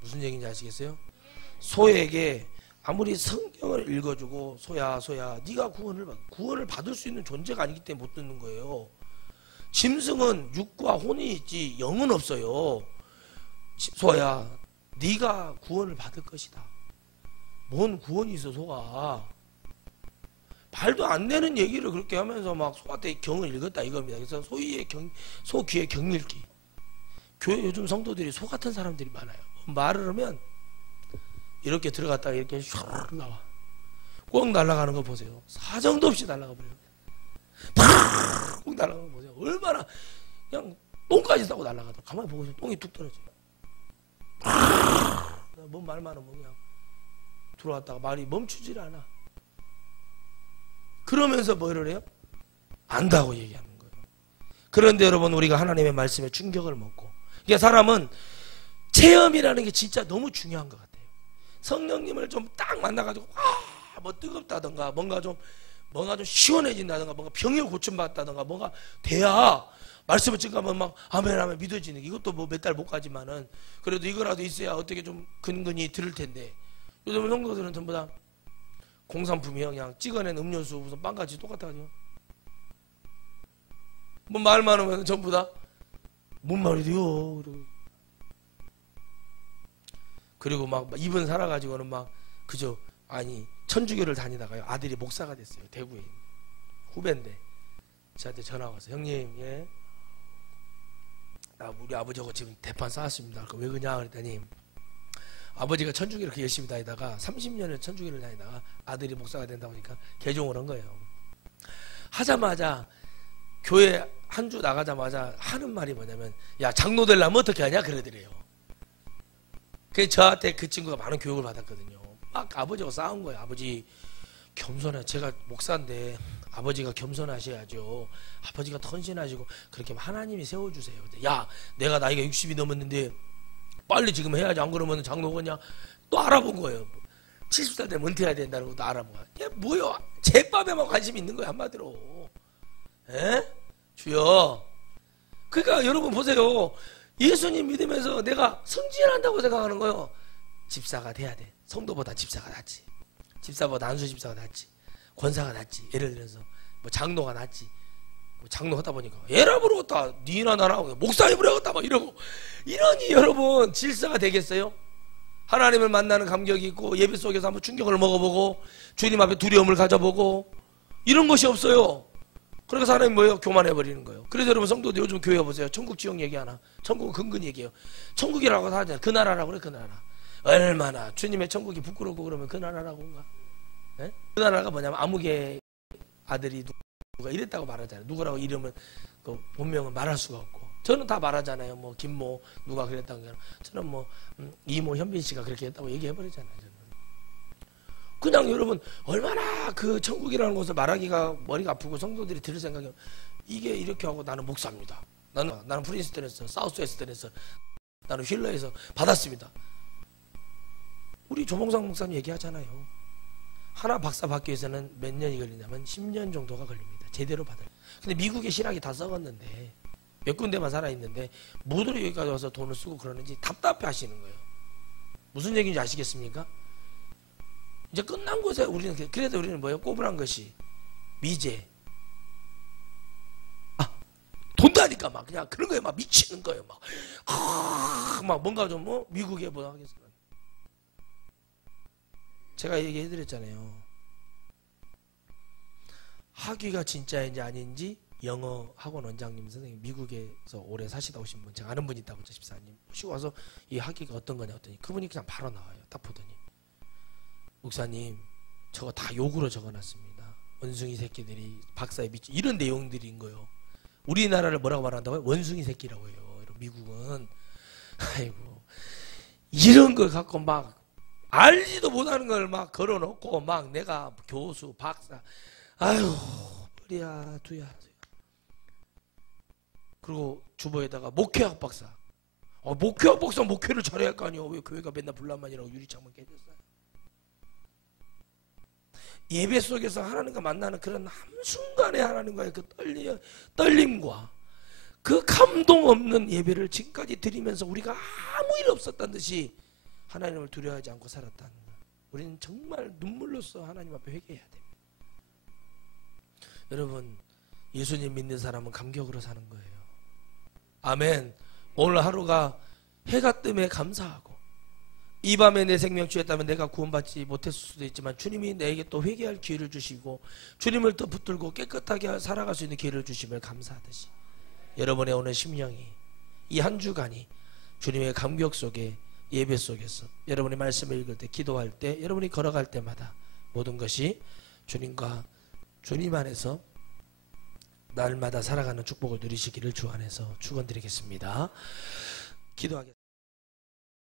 무슨 얘기인지 아시겠어요? 소에게 아무리 성경을 읽어주고 소야 네가 구원을 받을 수 있는 존재가 아니기 때문에 못 듣는 거예요. 짐승은 육과 혼이 있지 영은 없어요. 소야 네가 구원을 받을 것이다. 뭔 구원이 있어 소가. 말도 안 되는 얘기를 그렇게 하면서 막 소한테 경을 읽었다 이겁니다. 그래서 소 귀에 경 읽기. 교회 요즘 성도들이 소 같은 사람들이 많아요. 말을 하면 이렇게 들어갔다가 이렇게 슉 나와. 꼭 날아가는 거 보세요. 사정도 없이 날아가 버려요. 팍 날아가는 거 보세요. 얼마나 그냥 똥까지 싸고 날아가도 가만히 보고 있으면 똥이 뚝 떨어져요. 뭔 말만 하면 그냥 들어왔다가 말이 멈추질 않아. 그러면서 뭐를 해요? 안다고 얘기하는 거예요. 그런데 여러분 우리가 하나님의 말씀에 충격을 먹고, 그러니까 사람은 체험이라는 게 진짜 너무 중요한 것 같아요. 성령님을 좀 딱 만나가지고 뭐 뜨겁다던가 뭔가 좀 시원해진다던가 뭔가 병이 고침받다던가 뭔가 돼야 말씀을 증거하면 막 아멘 믿어지는 게, 이것도 뭐 몇 달 못 가지만은 그래도 이거라도 있어야 어떻게 좀 근근히 들을 텐데, 요즘 성도들은 전부 다 공산품이요. 그냥 찍어낸 음료수 무슨 빵같이 똑같아가지고 뭐 말만 하면 전부 다 뭔 말이래요. 그리고 막 입은 살아가지고는 막 그저 천주교를 다니다가요 아들이 목사가 됐어요. 대구에 후배인데 저한테 전화 와서 형님 우리 아버지하고 지금 대판 쌓았습니다. 왜 그러냐 그랬더니 아버지가 천주교를 그렇게 열심히 다니다가 30년을 천주교를 다니다가 아들이 목사가 된다고 하니까 개종을 한 거예요. 하자마자 교회 한 주 나가자마자 하는 말이 뭐냐면, 야 장로 되려면 어떻게 하냐 그러더래요. 그래서 저한테 그 친구가 많은 교육을 받았거든요. 막 아버지하고 싸운 거예요. 아버지 겸손해. 제가 목사인데 아버지가 겸손하셔야죠. 아버지가 헌신하시고 그렇게 하나님이 세워주세요. 야 내가 나이가 60이 넘었는데 빨리 지금 해야지, 안 그러면 장로거냐. 또 알아본 거예요. 70살 되면 은퇴해야 된다는 것도 알아본 거야. 이게 뭐요? 제밥에만 관심이 있는 거야 한마디로. 에? 주여. 그러니까 여러분 보세요. 예수님 믿으면서 내가 성질한다고 생각하는 거예요. 집사가 돼야 돼. 성도보다 집사가 낫지. 집사보다 안수 집사가 낫지. 권사가 낫지. 예를 들어서 뭐 장로가 낫지. 뭐 장로 하다 보니까 얘라 부르겠다. 니나 나나 목사님 부르겠다 막 이러고, 이러니 여러분 질서가 되겠어요? 하나님을 만나는 감격이 있고 예배 속에서 한번 충격을 먹어보고 주님 앞에 두려움을 가져보고 이런 것이 없어요. 그러니까 사람이 뭐예요? 교만해버리는 거예요. 그래서 여러분 성도들 요즘 교회 보세요. 천국 지옥 얘기하나? 천국은 근근히 얘기해요. 천국이라고 하잖아요. 그 나라라고 그래. 그 나라. 얼마나 주님의 천국이 부끄럽고 그러면 그 나라라고인가? 네? 그 나라가 뭐냐면 아무개 아들이 누가 이랬다고 말하잖아요. 누구라고 이름은 그 본명은 말할 수가 없고, 저는 다 말하잖아요. 뭐 김모 누가 그랬다는 게, 저는 뭐 이모 현빈 씨가 그렇게 했다고 얘기해버리잖아요. 저는. 그냥 여러분 얼마나 그 천국이라는 것을 말하기가 머리가 아프고 성도들이 들을 생각이, 이게 이렇게 하고 나는 목사입니다. 나는 프린스턴에서 사우스웨스턴에서 나는 휠러에서 받았습니다. 우리 조봉상 목사님 얘기하잖아요. 하나 박사 받기 위해서는 몇 년이 걸리냐면 10년 정도가 걸립니다. 제대로 받아요. 근데 미국의 신학이 다 썩었는데 몇 군데만 살아있는데 뭐들이 여기까지 와서 돈을 쓰고 그러는지 답답해 하시는 거예요. 무슨 얘기인지 아시겠습니까? 이제 끝난 곳에 우리는 그래도 우리는 뭐예요? 꼬부란 것이 미제. 돈다니까 막 그냥 그런 거에 막 미치는 거예요. 막 뭔가 좀 뭐 미국에 뭐 하겠어요. 제가 얘기해드렸잖아요. 학위가 진짜인지 아닌지 영어 학원 원장님 선생님 미국에서 오래 사시다 오신 분 제가 아는 분이 있다고 저 집사님 오시고 와서 이 학위가 어떤 거냐 했더니 그분이 그냥 바로 나와요. 딱 보더니 목사님 저거 다 욕으로 적어놨습니다. 원숭이 새끼들이 박사에 미치 이런 내용들인 거예요. 우리나라를 뭐라고 말한다고요? 원숭이 새끼라고 해요. 미국은 아이고 이런 걸 갖고 막 알지도 못하는 걸 막 걸어놓고 막 내가 교수 박사 아유 머리야 두야 그리고 주보에다가 목회학 박사 목회학 박사 목회를 잘해야 할 거 아니에요. 왜 교회가 맨날 불난만이라고 유리창문 깨졌어요. 예배 속에서 하나님과 만나는 그런 한순간에 하나님과의 그 떨림과 그 감동 없는 예배를 지금까지 드리면서 우리가 아무 일 없었다는 듯이 하나님을 두려워하지 않고 살았다는 거예요. 우리는 정말 눈물로써 하나님 앞에 회개해야 됩니다. 여러분 예수님 믿는 사람은 감격으로 사는 거예요. 아멘. 오늘 하루가 해가 뜸에 감사하고 이 밤에 내 생명 주였다면 내가 구원받지 못했을 수도 있지만 주님이 내게 또 회개할 기회를 주시고 주님을 더 붙들고 깨끗하게 살아갈 수 있는 기회를 주심을 감사하듯이 여러분의 오늘 심령이 이 한 주간이 주님의 감격 속에 예배 속에서 여러분이 말씀을 읽을 때 기도할 때 여러분이 걸어갈 때마다 모든 것이 주님과 주님 안에서 날마다 살아가는 축복을 누리시기를 주 안에서 축원드리겠습니다. 기도하겠습니다.